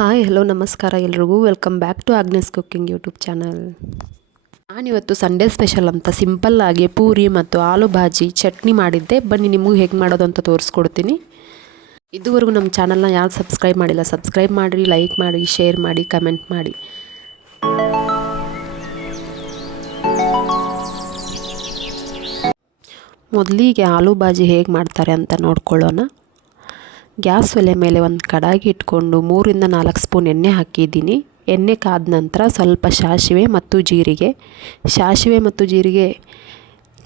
Hi hello ನಮಸ್ಕಾರ ಎಲ್ರಿಗೂ welcome back to Agnes cooking YouTube channel. ನಾನಿವತ್ತು ಸಂಡೇ ಸ್ಪೆಷಲ್ ಅಂತ ಸಿಂಪಲ್ಲಾಗಿ ಪೂರಿ ಮತ್ತು ಆಲೂ ಭಾಜಿ ಚಟ್ನಿ ಮಾಡಿದ್ದೆ. ಬನ್ನಿ ನಿಮಗೂ ಹೇಗೆ ಮಾಡೋದು ಅಂತ ತೋರಿಸ್ಕೊಡ್ತೀನಿ. ಇದುವರೆಗೂ ನಮ್ಮ ಚಾನಲ್ನ ಯಾರು ಸಬ್ಸ್ಕ್ರೈಬ್ ಮಾಡಿಲ್ಲ ಸಬ್ಸ್ಕ್ರೈಬ್ ಮಾಡಿರಿ, ಲೈಕ್ ಮಾಡಿ, ಶೇರ್ ಮಾಡಿ, ಕಮೆಂಟ್ ಮಾಡಿ. ಮೊದಲಿಗೆ ಆಲೂ ಭಾಜಿ ಹೇಗೆ ಮಾಡ್ತಾರೆ ಅಂತ ನೋಡ್ಕೊಳ್ಳೋಣ. ಗ್ಯಾಸ್ ಒಲೆ ಮೇಲೆ ಒಂದು ಕಡಾಯಿ ಇಟ್ಕೊಂಡು 3 ರಿಂದ 4 ಸ್ಪೂನ್ ಎಣ್ಣೆ ಹಾಕಿದ್ದೀನಿ. ಎಣ್ಣೆ ಕಾದ ನಂತರ ಸ್ವಲ್ಪ ಸಾಸಿವೆ ಮತ್ತು ಜೀರಿಗೆ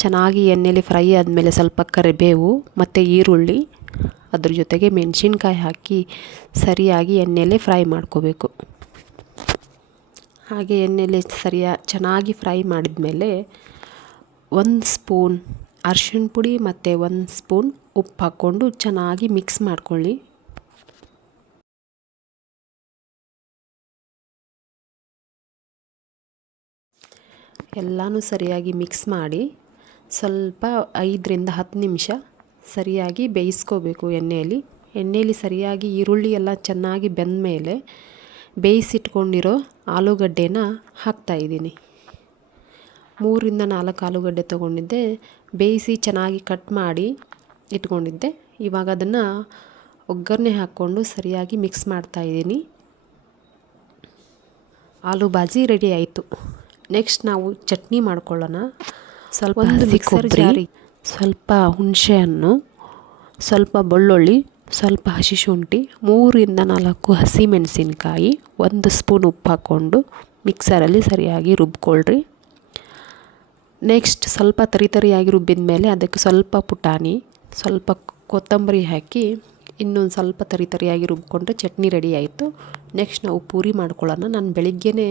ಚೆನ್ನಾಗಿ ಎಣ್ಣೆಯಲ್ಲಿ ಫ್ರೈ ಆದಮೇಲೆ ಸ್ವಲ್ಪ ಕರಿಬೇವು ಮತ್ತು ಈರುಳ್ಳಿ ಅದ್ರ ಜೊತೆಗೆ ಮೆಣಸಿನ್ಕಾಯಿ ಹಾಕಿ ಸರಿಯಾಗಿ ಎಣ್ಣೆಯಲ್ಲಿ ಫ್ರೈ ಮಾಡ್ಕೋಬೇಕು. ಹಾಗೆ ಎಣ್ಣೆಯಲ್ಲಿ ಚೆನ್ನಾಗಿ ಫ್ರೈ ಮಾಡಿದ ಮೇಲೆ 1 ಸ್ಪೂನ್ ಅರಿಶಿಣ ಪುಡಿ ಮತ್ತು 1 ಸ್ಪೂನ್ ಉಪ್ಪು ಹಾಕ್ಕೊಂಡು ಚೆನ್ನಾಗಿ ಮಿಕ್ಸ್ ಮಾಡ್ಕೊಳ್ಳಿ. ಎಲ್ಲನೂ ಸರಿಯಾಗಿ ಮಿಕ್ಸ್ ಮಾಡಿ ಸ್ವಲ್ಪ 5 ರಿಂದ 10 ನಿಮಿಷ ಸರಿಯಾಗಿ ಬೇಯಿಸ್ಕೋಬೇಕು. ಎಣ್ಣೆಯಲ್ಲಿ ಸರಿಯಾಗಿ ಈರುಳ್ಳಿ ಎಲ್ಲ ಚೆನ್ನಾಗಿ ಬೆಂದ ಮೇಲೆ ಬೇಯಿಸಿಟ್ಕೊಂಡಿರೋ ಆಲೂಗಡ್ಡೆನ ಹಾಕ್ತಾಯಿದ್ದೀನಿ. 3 ರಿಂದ 4 ಆಲೂಗಡ್ಡೆ ತೊಗೊಂಡಿದ್ದೆ, ಬೇಯಿಸಿ ಚೆನ್ನಾಗಿ ಕಟ್ ಮಾಡಿ ಇಟ್ಕೊಂಡಿದ್ದೆ. ಇವಾಗ ಅದನ್ನು ಒಗ್ಗರಣೆ ಹಾಕ್ಕೊಂಡು ಸರಿಯಾಗಿ ಮಿಕ್ಸ್ ಮಾಡ್ತಾಯಿದ್ದೀನಿ. ಆಲೂ ಭಾಜಿ ರೆಡಿ ಆಯಿತು. ನೆಕ್ಸ್ಟ್ ನಾವು ಚಟ್ನಿ ಮಾಡ್ಕೊಳ್ಳೋಣ. ಸ್ವಲ್ಪ ಮಿಕ್ಸರ್ ಜಾರಿ, ಸ್ವಲ್ಪ ಹುಣಸೆಹಣ್ಣು, ಸ್ವಲ್ಪ ಬೆಳ್ಳುಳ್ಳಿ, ಸ್ವಲ್ಪ ಹಸಿ ಶುಂಠಿ, 3 ರಿಂದ 4 ಹಸಿಮೆಣಸಿನ್ಕಾಯಿ, 1 ಸ್ಪೂನ್ ಉಪ್ಪು ಹಾಕ್ಕೊಂಡು ಮಿಕ್ಸರಲ್ಲಿ ಸರಿಯಾಗಿ ರುಬ್ಕೊಳ್ರಿ. ನೆಕ್ಸ್ಟ್ ಸ್ವಲ್ಪ ತರಿಯಾಗಿ ರುಬ್ಬಿದ ಮೇಲೆ ಅದಕ್ಕೆ ಸ್ವಲ್ಪ ಪುಟಾಣಿ, ಸ್ವಲ್ಪ ಕೊತ್ತಂಬರಿ ಹಾಕಿ ಇನ್ನೊಂದು ಸ್ವಲ್ಪ ತರಿಯಾಗಿ ರುಬ್ಕೊಂಡ್ರೆ ಚಟ್ನಿ ರೆಡಿ ಆಯಿತು. ನೆಕ್ಸ್ಟ್ ನಾವು ಪೂರಿ ಮಾಡ್ಕೊಳ್ಳೋಣ. ನಾನು ಬೆಳಿಗ್ಗೆನೇ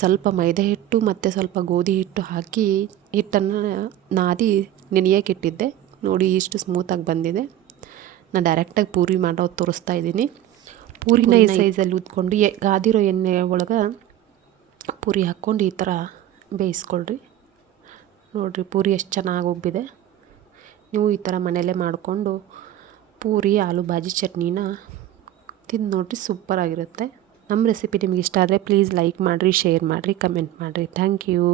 ಸ್ವಲ್ಪ ಮೈದಾ ಹಿಟ್ಟು ಮತ್ತು ಸ್ವಲ್ಪ ಗೋಧಿ ಹಿಟ್ಟು ಹಾಕಿ ಹಿಟ್ಟನ್ನು ನಾದಿ ನೆನೆಯೋಕೆ ಇಟ್ಟಿದ್ದೆ. ನೋಡಿ ಇಷ್ಟು ಸ್ಮೂತಾಗಿ ಬಂದಿದೆ. ನಾನು ಡೈರೆಕ್ಟಾಗಿ ಪೂರಿ ಮಾಡೋದು ತೋರಿಸ್ತಾ ಇದ್ದೀನಿ. ಪೂರಿನ ಈ ಸೈಜಲ್ಲಿ ಉದ್ಕೊಂಡು ಕಾದಿರೋ ಎಣ್ಣೆ ಒಳಗೆ ಪೂರಿ ಹಾಕ್ಕೊಂಡು ಈ ಥರ ಬೇಯಿಸ್ಕೊಳ್ರಿ. ನೋಡಿರಿ ಪೂರಿ ಎಷ್ಟು ಚೆನ್ನಾಗಿ ಉಬ್ಬಿದೆ. ನೀವು ಈ ಥರ ಮನೆಯಲ್ಲೇ ಮಾಡಿಕೊಂಡು ಪೂರಿ ಆಲೂ ಭಾಜಿ ಚಟ್ನಿನ ತಿಂದು ನೋಡಿರಿ, ಸೂಪರಾಗಿರುತ್ತೆ. ನಮ್ಮ ರೆಸಿಪಿ ನಿಮ್ಗೆ ಇಷ್ಟ ಆದರೆ ಪ್ಲೀಸ್ ಲೈಕ್ ಮಾಡಿರಿ, ಶೇರ್ ಮಾಡಿರಿ, ಕಮೆಂಟ್ ಮಾಡಿರಿ. Thank you.